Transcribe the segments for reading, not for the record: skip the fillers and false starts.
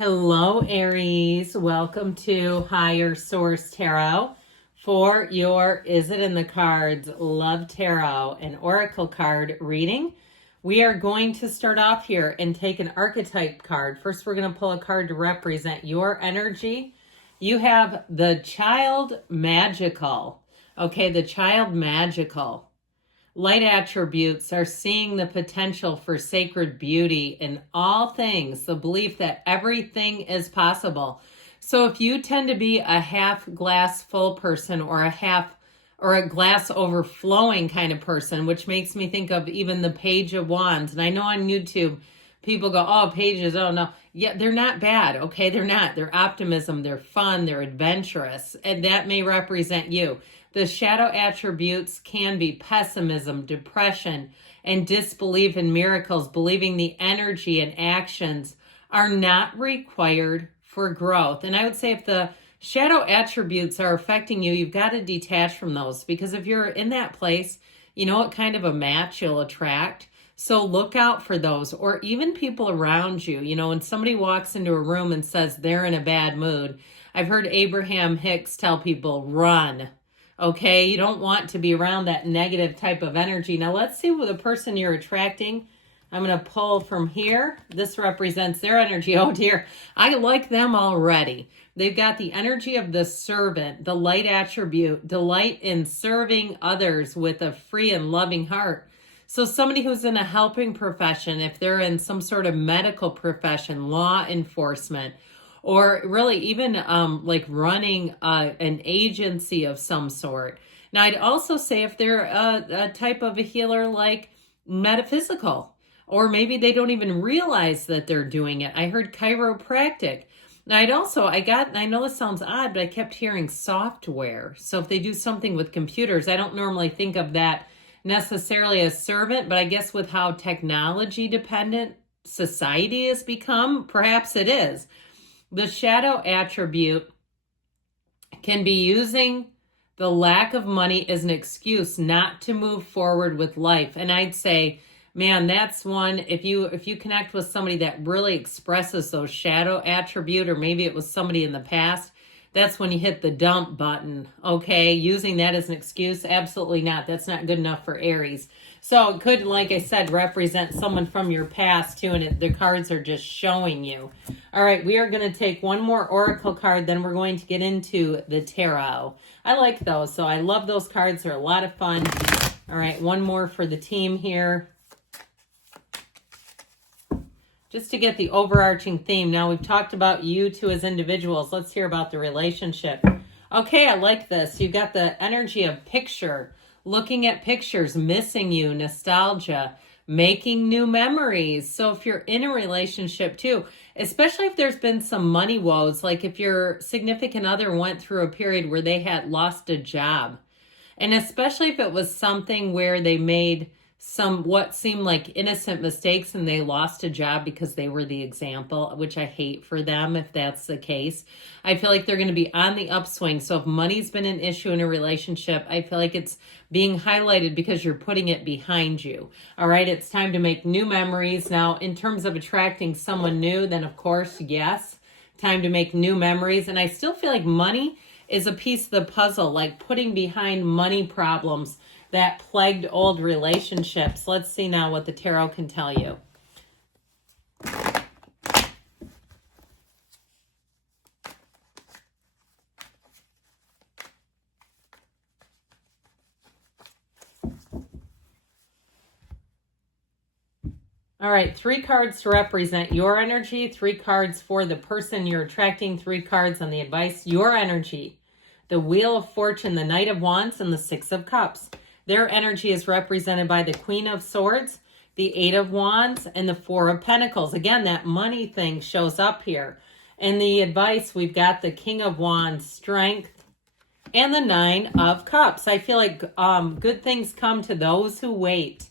Hello, Aries. Welcome to Higher Source Tarot for your Is It in the Cards Love Tarot and Oracle card reading. We are going to start off here and take an archetype card. First, we're going to pull a card to represent your energy. You have the Child Magical. Okay, the Child Magical. Light attributes are seeing the potential for sacred beauty in all things, the belief that everything is possible. So if you tend to be a half glass full person or a glass overflowing kind of person, which makes me think of even the Page of Wands. And I know on YouTube, people go, oh, pages, oh no. Yeah, they're not bad, okay? They're not. They're optimism, they're fun, they're adventurous, and that may represent you. The shadow attributes can be pessimism, depression, and disbelief in miracles, believing the energy and actions are not required for growth. And I would say if the shadow attributes are affecting you, you've got to detach from those, because if you're in that place, you know what kind of a match you'll attract. So look out for those, or even people around you. You know, when somebody walks into a room and says they're in a bad mood, I've heard Abraham Hicks tell people, run. Okay, you don't want to be around that negative type of energy. Now let's see what the person you're attracting. I'm going to pull from here. This represents their energy. Oh dear, I like them already. They've got the energy of the servant, the light attribute, delight in serving others with a free and loving heart. So somebody who's in a helping profession, if they're in some sort of medical profession, law enforcement, or really even like running an agency of some sort. Now, I'd also say if they're a type of a healer like metaphysical, or maybe they don't even realize that they're doing it. I heard chiropractic. Now, I know this sounds odd, but I kept hearing software. So if they do something with computers, I don't normally think of that necessarily as servant, but I guess with how technology dependent society has become, perhaps it is. The shadow attribute can be using the lack of money as an excuse not to move forward with life. And I'd say, man, that's one, if you connect with somebody that really expresses those shadow attribute, or maybe it was somebody in the past, that's when you hit the dump button, okay? Using that as an excuse, absolutely not. That's not good enough for Aries. So it could, like I said, represent someone from your past too, and the cards are just showing you. All right, we are going to take one more oracle card, then we're going to get into the tarot. I like those, so I love those cards. They're a lot of fun. All right, one more for the team here. Just to get the overarching theme. Now, we've talked about you two as individuals. Let's hear about the relationship. Okay, I like this. You've got the energy of picture, looking at pictures, missing you, nostalgia, making new memories. So if you're in a relationship too, especially if there's been some money woes, like if your significant other went through a period where they had lost a job, and especially if it was something where they made some what seemed like innocent mistakes and they lost a job because they were the example, which I hate for them if that's the case. I feel like they're going to be on the upswing. So if money's been an issue in a relationship, I feel like it's being highlighted because you're putting it behind you. All right, it's time to make new memories. Now, in terms of attracting someone new, then of course, yes, time to make new memories. And I still feel like money is a piece of the puzzle, like putting behind money problems that plagued old relationships. Let's see now what the tarot can tell you. All right, 3 cards to represent your energy, 3 cards for the person you're attracting, 3 cards on the advice, your energy. The Wheel of Fortune, the Knight of Wands, and the 6 of Cups. Their energy is represented by the Queen of Swords, the 8 of Wands, and the 4 of Pentacles. Again, that money thing shows up here. And the advice, we've got the King of Wands, Strength, and the 9 of Cups. I feel like good things come to those who wait.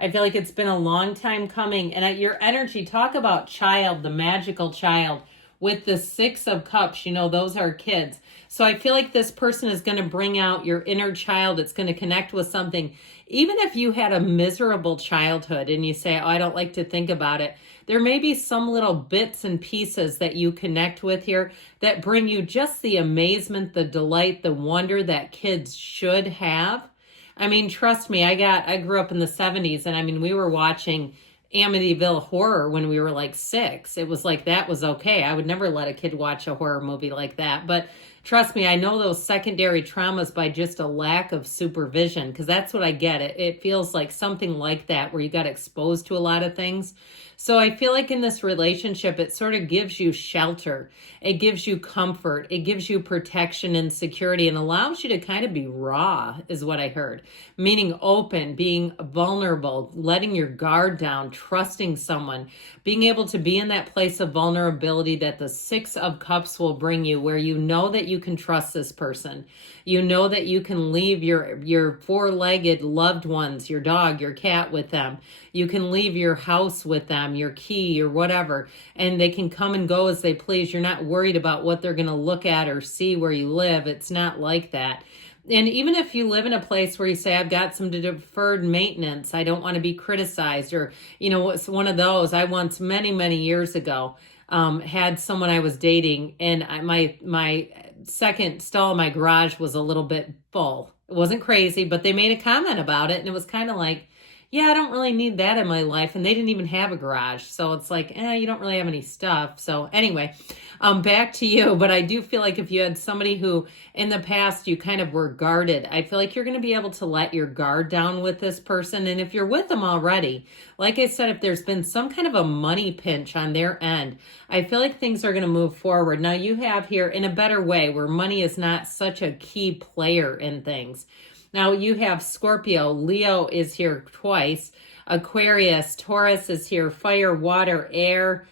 I feel like it's been a long time coming. And your energy, talk about child, the magical child. With the 6 of Cups, you know, those are kids. So I feel like this person is going to bring out your inner child. It's going to connect with something. Even if you had a miserable childhood and you say, oh, I don't like to think about it, there may be some little bits and pieces that you connect with here that bring you just the amazement, the delight, the wonder that kids should have. I mean, trust me, I grew up in the 70s, and I mean, we were watching Amityville Horror when we were like 6. It was like that was okay. I would never let a kid watch a horror movie like that. But trust me, I know those secondary traumas by just a lack of supervision, because that's what I get. It feels like something like that, where you got exposed to a lot of things. So I feel like in this relationship, it sort of gives you shelter. It gives you comfort. It gives you protection and security, and allows you to kind of be raw, is what I heard. Meaning open, being vulnerable, letting your guard down, trusting someone, being able to be in that place of vulnerability that the 6 of Cups will bring you, where you know that you can trust this person. You know that you can leave your 4-legged loved ones, your dog, your cat, with them. You can leave your house with them, your key or whatever, and they can come and go as they please. You're not worried about what they're going to look at or see where you live. It's not like that. And even if you live in a place where you say, I've got some deferred maintenance, I don't want to be criticized, or, it's one of those. I once, many, many years ago, had someone I was dating, and my second stall in my garage was a little bit full. It wasn't crazy, but they made a comment about it, and it was kind of like, yeah, I don't really need that in my life. And they didn't even have a garage. So it's like, you don't really have any stuff. So anyway, back to you. But I do feel like if you had somebody who in the past you kind of were guarded, I feel like you're going to be able to let your guard down with this person. And if you're with them already, like I said, if there's been some kind of a money pinch on their end, I feel like things are going to move forward. Now you have here in a better way, where money is not such a key player in things. Now you have Scorpio, Leo is here twice, Aquarius, Taurus is here, fire, water, air,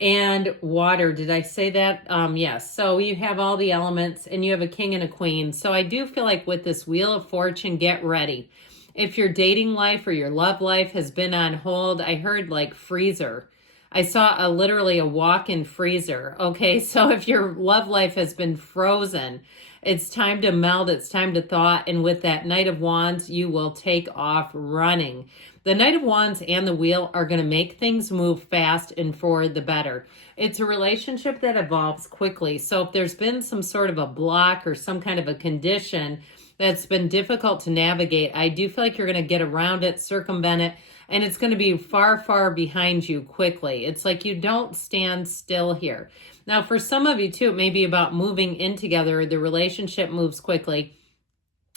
and water. Did I say that? Yes. So you have all the elements, and you have a king and a queen. So I do feel like with this Wheel of Fortune, get ready. If your dating life or your love life has been on hold, I heard like freezer. I saw literally a walk-in freezer. Okay, so if your love life has been frozen, it's time to meld, it's time to thaw, and with that Knight of Wands, you will take off running. The Knight of Wands and the Wheel are going to make things move fast and for the better. It's a relationship that evolves quickly. So if there's been some sort of a block or some kind of a condition that's been difficult to navigate, I do feel like you're going to get around it, circumvent it, and it's going to be far, far behind you quickly. It's like you don't stand still here. Now, for some of you, too, it may be about moving in together. The relationship moves quickly.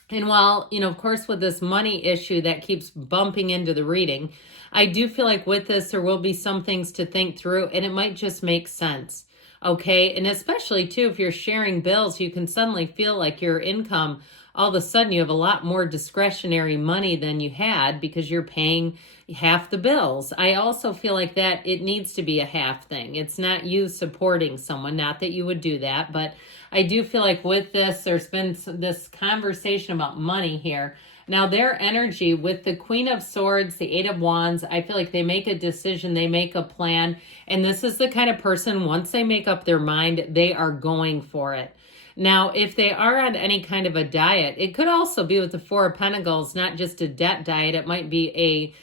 And while, of course, with this money issue that keeps bumping into the reading, I do feel like with this, there will be some things to think through, and it might just make sense. Okay. And especially, too, if you're sharing bills, you can suddenly feel like your income, all of a sudden you have a lot more discretionary money than you had because you're paying half the bills. I also feel like that it needs to be a half thing. It's not you supporting someone, not that you would do that, but I do feel like with this, there's been this conversation about money here. Now their energy with the Queen of Swords, the Eight of Wands, I feel like they make a decision, they make a plan, and this is the kind of person, once they make up their mind, they are going for it. Now, if they are on any kind of a diet, it could also be with the Four of Pentacles, not just a debt diet. It might be a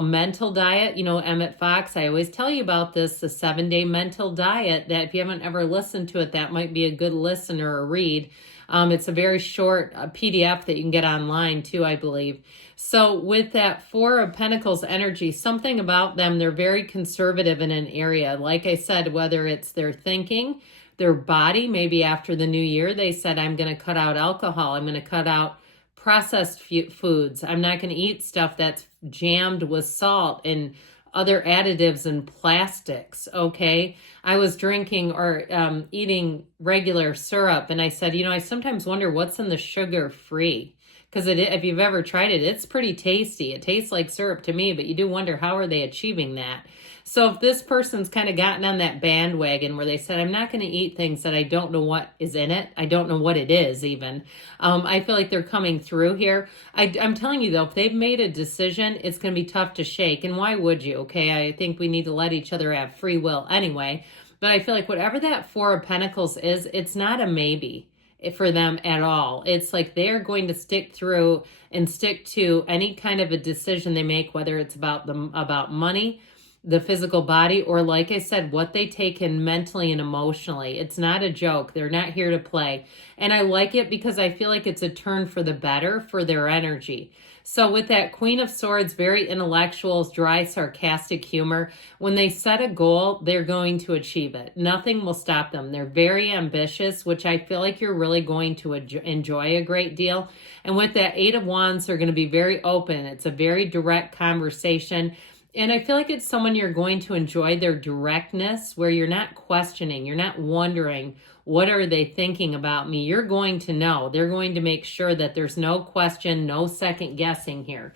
mental diet. Emmett Fox, I always tell you about this, the 7-day mental diet, that if you haven't ever listened to it, that might be a good listen or a read. It's a very short PDF that you can get online too, I believe. So with that Four of Pentacles energy, something about them, they're very conservative in an area. Like I said, whether it's their thinking, their body, maybe after the new year, they said, I'm going to cut out alcohol. I'm going to cut out processed foods. I'm not going to eat stuff that's jammed with salt and other additives and plastics. Okay. I was drinking or eating regular syrup, and I said, I sometimes wonder what's in the sugar free. Because if you've ever tried it, it's pretty tasty. It tastes like syrup to me, but you do wonder, how are they achieving that? So if this person's kind of gotten on that bandwagon where they said, I'm not going to eat things that I don't know what is in it. I don't know what it is even. I feel like they're coming through here. I'm telling you, though, if they've made a decision, it's going to be tough to shake. And why would you? Okay, I think we need to let each other have free will anyway. But I feel like whatever that Four of Pentacles is, it's not a maybe for them at all. It's like they're going to stick through and stick to any kind of a decision they make, whether it's about money, the physical body, or like I said, what they take in mentally and emotionally. It's not a joke. They're not here to play. And I like it because I feel like it's a turn for the better for their energy. So with that Queen of Swords, very intellectual, dry, sarcastic humor, when they set a goal, they're going to achieve it. Nothing will stop them. They're very ambitious, which I feel like you're really going to enjoy a great deal. And with that Eight of Wands, they're going to be very open. It's a very direct conversation. And I feel like it's someone you're going to enjoy their directness, where you're not questioning, you're not wondering, what are they thinking about me? You're going to know. They're going to make sure that there's no question, no second guessing here.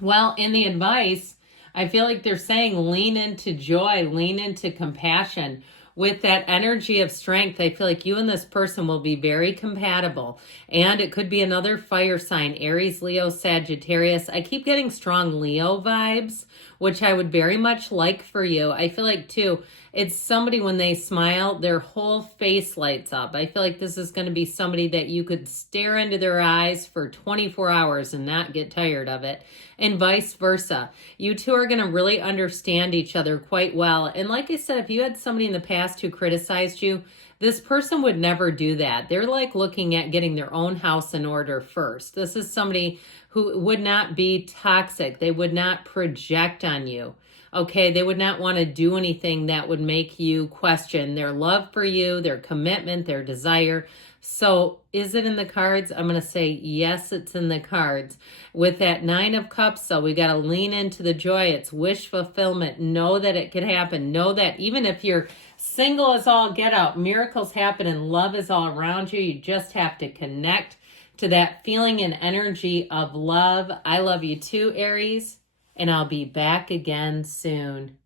Well, in the advice, I feel like they're saying lean into joy, lean into compassion. With that energy of strength, I feel like you and this person will be very compatible. And it could be another fire sign, Aries, Leo, Sagittarius. I keep getting strong Leo vibes, which I would very much like for you. I feel like, too, it's somebody when they smile, their whole face lights up. I feel like this is going to be somebody that you could stare into their eyes for 24 hours and not get tired of it. And vice versa. You two are going to really understand each other quite well. And like I said, if you had somebody in the past who criticized you, this person would never do that. They're like looking at getting their own house in order first. This is somebody who would not be toxic. They would not project on you. Okay, they would not want to do anything that would make you question their love for you, their commitment, their desire. So is it in the cards? I'm going to say yes, it's in the cards. With that Nine of Cups, so we got to lean into the joy. It's wish fulfillment. Know that it could happen. Know that even if you're single as all get out, miracles happen and love is all around you. You just have to connect to that feeling and energy of love. I love you too, Aries, and I'll be back again soon.